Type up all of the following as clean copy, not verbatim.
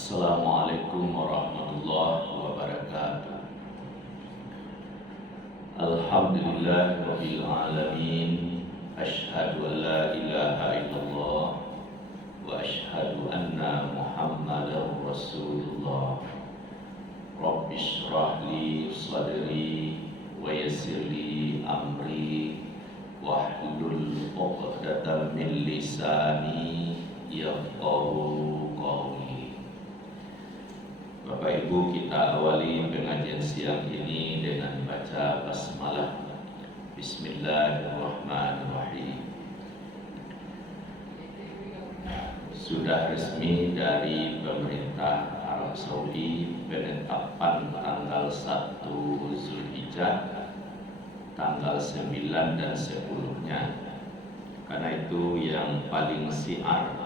Assalamualaikum warahmatullahi wabarakatuh. Alhamdulillah rabbil alamin. Asyhadu an la ilaha illallah wa asyhadu anna Muhammadar Rasulullah. Rabbi shrah li sadri wa yassir li amri wahlul 'uqdatam min lisani yafqahu qawli. Bapak Ibu, kita awali pengajian siang ini dengan baca basmalah. Bismillahirrahmanirrahim. Sudah resmi dari pemerintah Arab Saudi penetapan tanggal 1 Zulhijjah, tanggal 9 dan 10-nya. Karena itu yang paling syiar,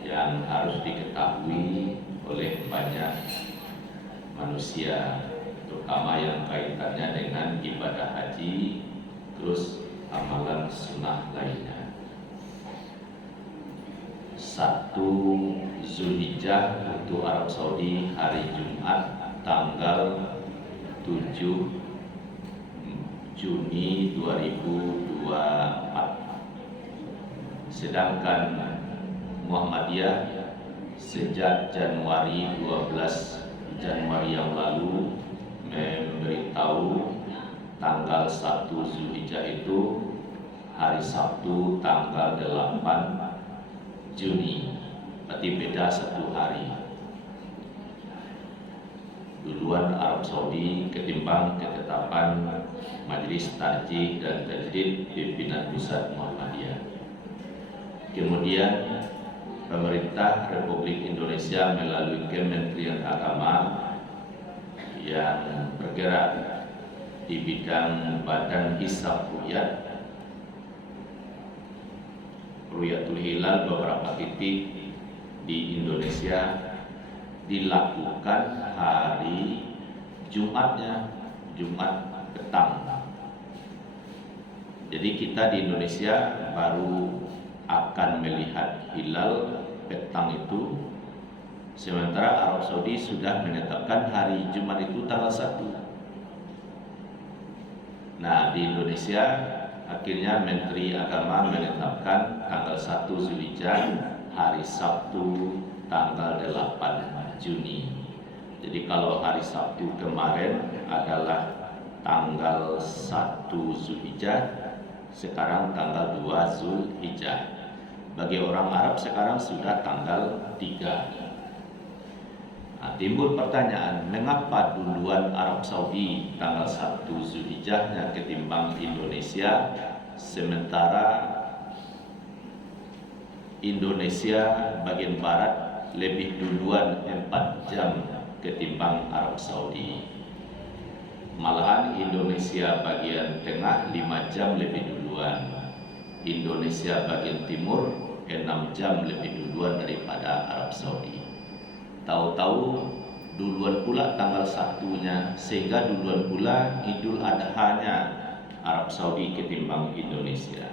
yang harus diketahui oleh banyak manusia, terutama yang kaitannya dengan ibadah haji, terus amalan sunnah lainnya. 1 Zulhijjah untuk Arab Saudi hari Jumat tanggal 7 Juni 2024. Sedangkan Muhammadiyah sejak Januari 12 Januari yang lalu memberitahu tanggal 1 Zulhijjah itu hari Sabtu tanggal 8 Juni, berarti beda 1 hari duluan Arab Saudi ketimbang ketetapan Majelis Tarjih dan Tajdid Pimpinan Pusat Muhammadiyah. Kemudian pemerintah Republik Indonesia melalui Kementerian Agama yang bergerak di bidang Badan Hisab Ru'yatul Hilal beberapa titik di Indonesia dilakukan hari Jumatnya, Jumat petang. Jadi kita di Indonesia baru akan melihat hilal petang itu, sementara Arab Saudi sudah menetapkan hari Jumat itu tanggal 1. Nah, di Indonesia akhirnya Menteri Agama menetapkan tanggal 1 Zulhijjah hari Sabtu tanggal 8 Juni. Jadi kalau hari Sabtu kemarin adalah tanggal 1 Zulhijjah, sekarang tanggal 2 Zulhijjah. Bagi orang Arab sekarang sudah tanggal 3. Nah, timbul pertanyaan, mengapa duluan Arab Saudi tanggal 1 Zulhijjahnya ketimbang Indonesia, sementara Indonesia bagian barat lebih duluan 4 jam ketimbang Arab Saudi. Malahan Indonesia bagian tengah 5 jam lebih duluan. Indonesia bagian timur 6 jam lebih duluan daripada Arab Saudi. Tahu-tahu duluan pula tanggal 1-nya, sehingga duluan pula Idul Adha-nya Arab Saudi ketimbang Indonesia.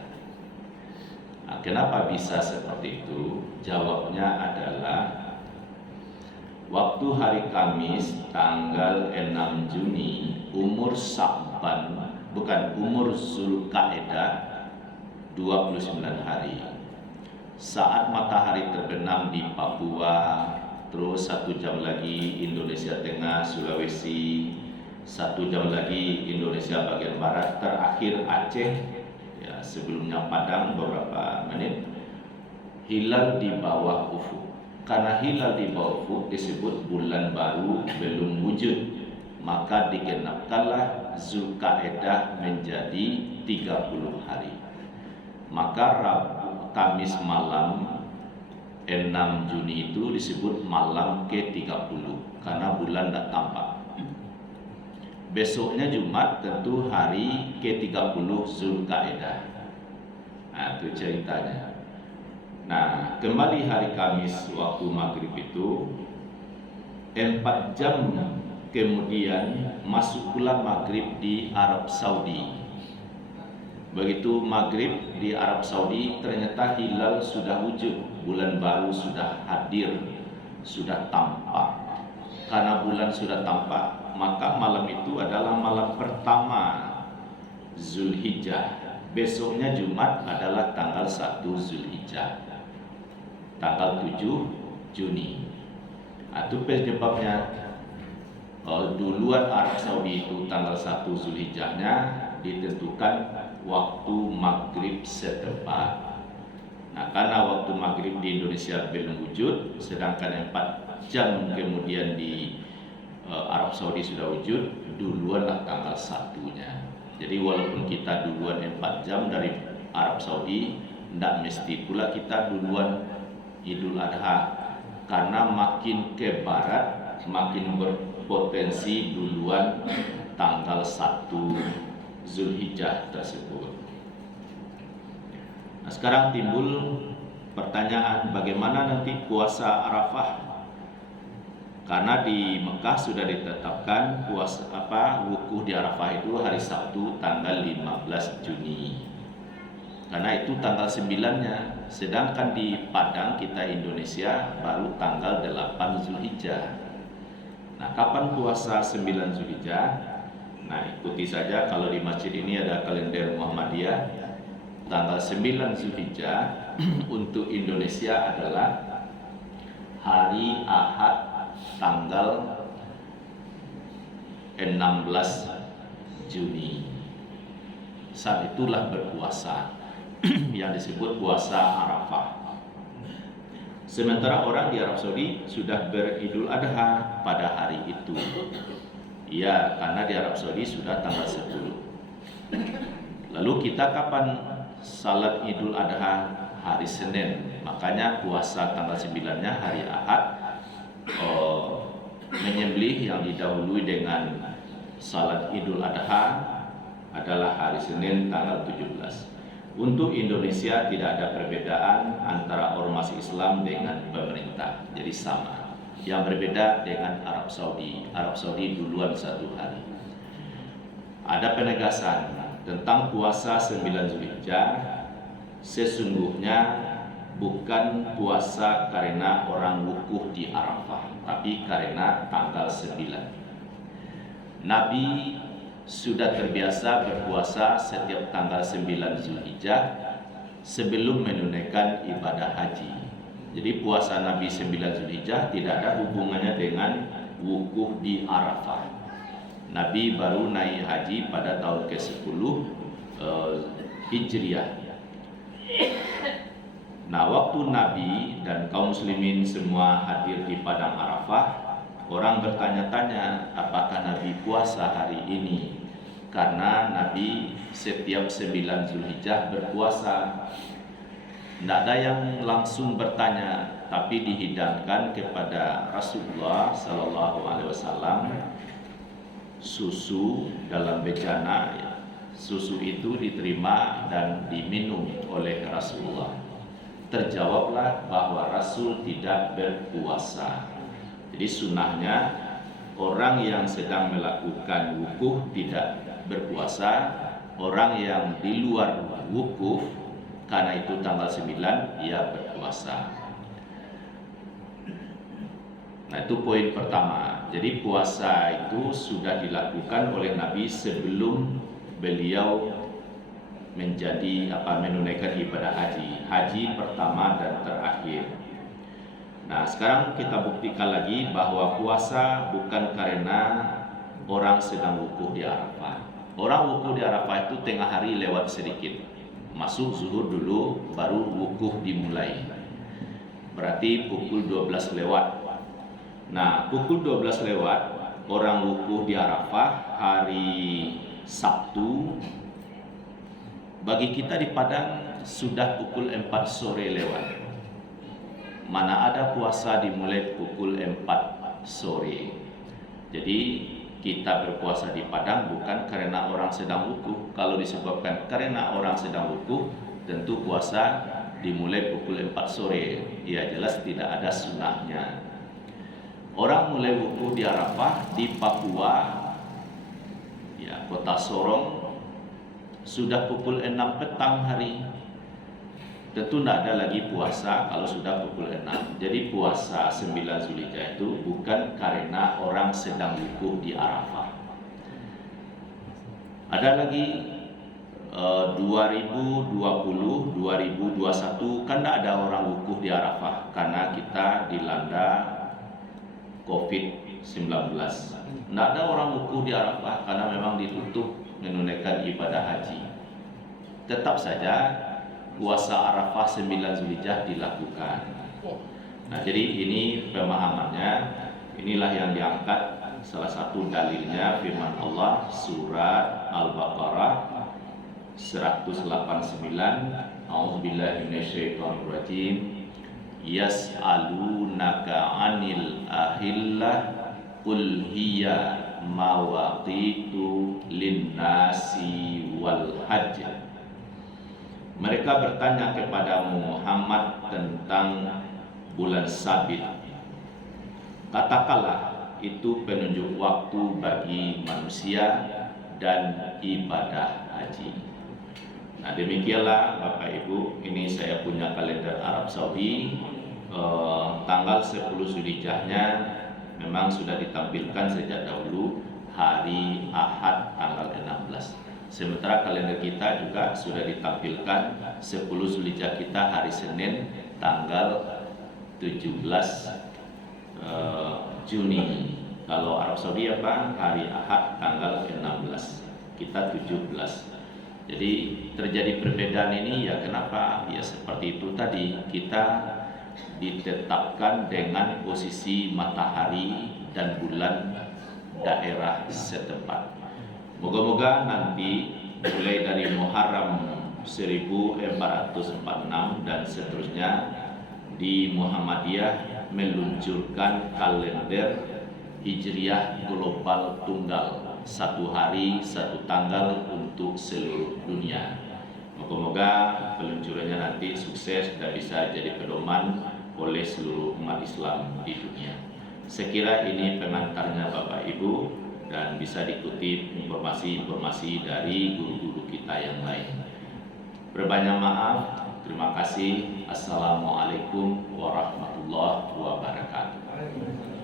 Nah, kenapa bisa seperti itu? Jawabnya adalah waktu hari Kamis tanggal 6 Juni umur Sya'ban, bukan umur Zulqa'dah, 29 hari. Saat matahari terbenam di Papua, terus 1 jam lagi Indonesia Tengah, Sulawesi, 1 jam lagi Indonesia bagian barat, terakhir Aceh, ya sebelumnya Padang beberapa menit. Hilal di bawah ufuk. Karena hilal di bawah ufuk disebut bulan baru belum wujud, maka digenapkanlah Zulqa'dah menjadi 30 hari. Maka Kamis malam 6 Juni itu disebut malam ke-30 karena bulan tidak tampak. Besoknya Jumat tentu hari ke-30 Zulqa'dah. Nah, itu ceritanya. Nah, kembali hari Kamis waktu maghrib itu 4 jam kemudian masuk pula maghrib di Arab Saudi. Begitu maghrib di Arab Saudi, ternyata hilal sudah wujud, bulan baru sudah hadir, sudah tampak. Karena bulan sudah tampak, maka malam itu adalah malam pertama Zulhijjah. Besoknya Jumat adalah tanggal 1 Zulhijjah, tanggal 7 Juni. Itu penyebabnya duluan Arab Saudi itu tanggal 1 Zulhijjahnya ditentukan waktu maghrib setempat. Nah, karena waktu maghrib di Indonesia belum wujud, sedangkan 4 jam kemudian di Arab Saudi sudah wujud, duluanlah tanggal 1-nya. Jadi walaupun kita duluan 4 jam dari Arab Saudi, tidak mesti pula kita duluan Idul Adha, karena makin ke barat makin berpotensi duluan tanggal 1 Zulhijjah tersebut. Nah, sekarang timbul pertanyaan, bagaimana nanti puasa Arafah? Karena di Mekah sudah ditetapkan puasa wukuf di Arafah itu hari Sabtu tanggal 15 Juni. Karena itu tanggal 9-nya. Sedangkan di Padang kita Indonesia baru tanggal 8 Zulhijjah. Nah, kapan puasa 9 Zulhijjah? Nah, ikuti saja, kalau di masjid ini ada kalender Muhammadiyah. Tanggal 9 Zulhijjah untuk Indonesia adalah hari Ahad tanggal 16 Juni. Saat itulah berpuasa yang disebut puasa Arafah. Sementara orang di Arab Saudi sudah beridul adha pada hari itu. Ya, karena di Arab Saudi sudah tanggal 10. Lalu kita kapan salat Idul Adha? Hari Senin. Makanya puasa tanggal 9-nya hari Ahad. Menyembelih yang didahului dengan salat Idul Adha adalah hari Senin tanggal 17. Untuk Indonesia tidak ada perbedaan antara ormas Islam dengan pemerintah, jadi sama. Yang berbeda dengan Arab Saudi. Arab Saudi duluan 1 hari. Ada penegasan tentang puasa 9 Zulhijjah. Sesungguhnya bukan puasa karena orang wukuf di Arafah, tapi karena tanggal 9. Nabi sudah terbiasa berpuasa setiap tanggal 9 Zulhijjah sebelum menunaikan ibadah haji. Jadi puasa Nabi 9 Zulhijjah tidak ada hubungannya dengan wukuf di Arafah. Nabi baru naik haji pada tahun ke-10 Hijriah. Nah, waktu Nabi dan kaum muslimin semua hadir di padang Arafah, orang bertanya-tanya apakah Nabi puasa hari ini, karena Nabi setiap 9 Zulhijjah berpuasa. Tidak ada yang langsung bertanya, tapi dihidangkan kepada Rasulullah Sallallahu Alaihi Wasallam susu dalam bejana. Susu itu diterima dan diminum oleh Rasulullah. Terjawablah bahwa Rasul tidak berpuasa. Jadi sunnahnya orang yang sedang melakukan wukuf tidak berpuasa, orang yang di luar wukuf karena itu tanggal 9 ia berpuasa. Nah, itu poin pertama. Jadi puasa itu sudah dilakukan oleh Nabi sebelum beliau menunaikan ibadah haji pertama dan terakhir. Nah, sekarang kita buktikan lagi bahwa puasa bukan karena orang sedang wukuf di Arafah. Orang wukuf di Arafah itu tengah hari lewat sedikit, masuk zuhur dulu baru wukuf dimulai. Berarti pukul 12 lewat. Nah, pukul 12 lewat orang wukuf di Arafah hari Sabtu. Bagi kita di Padang sudah pukul 4 sore lewat. Mana ada puasa dimulai pukul 4 sore. Jadi kita berpuasa di Padang bukan karena orang sedang wukuf. Kalau disebabkan karena orang sedang wukuf, tentu puasa dimulai pukul 4 sore. Ya, jelas tidak ada sunnahnya. Orang mulai wukuf di Arafah di Papua, ya, kota Sorong, sudah pukul 6 petang hari, tentu tidak ada lagi puasa kalau sudah pukul 6. Jadi puasa 9 Zulhijjah itu bukan karena orang sedang wukuf di Arafah. Ada lagi 2020, 2021 kan tidak ada orang wukuf di Arafah karena kita dilanda COVID-19. Tidak ada orang wukuf di Arafah karena memang ditutup menunaikan ibadah haji. Tetap saja puasa Arafah 9 Zulhijjah dilakukan. Nah, jadi ini pemahamannya. Inilah yang diangkat salah satu dalilnya firman Allah surat Al-Baqarah 189. A'udzubillahi minasyaitonirrajim. Yas'alunaka 'anil ahillah qul hiya mawaqitu linnasi wal hajj. Mereka bertanya kepadamu Muhammad tentang bulan sabit. Katakanlah itu penunjuk waktu bagi manusia dan ibadah haji. Nah, demikianlah Bapak Ibu, ini saya punya kalender Arab Saudi. Tanggal 10 Zulhijjahnya memang sudah ditampilkan sejak dahulu hari Ahad tanggal 16. Sementara kalender kita juga sudah ditampilkan 10 Zulhijjah kita hari Senin tanggal 17 Juni. Kalau Arab Saudi apa? Hari Ahad tanggal 16. Kita 17. Jadi terjadi perbedaan ini ya kenapa? Ya seperti itu tadi, kita ditetapkan dengan posisi matahari dan bulan daerah setempat. Moga-moga nanti mulai dari Muharram 1446 dan seterusnya di Muhammadiyah meluncurkan kalender Hijriah global tunggal, satu hari satu tanggal untuk seluruh dunia. Moga-moga peluncurannya nanti sukses dan bisa jadi pedoman oleh seluruh umat Islam di dunia. Sekira ini pengantarnya Bapak Ibu, dan bisa dikutip informasi-informasi dari guru-guru kita yang lain. Berbanyak maaf, terima kasih. Assalamualaikum warahmatullahi wabarakatuh.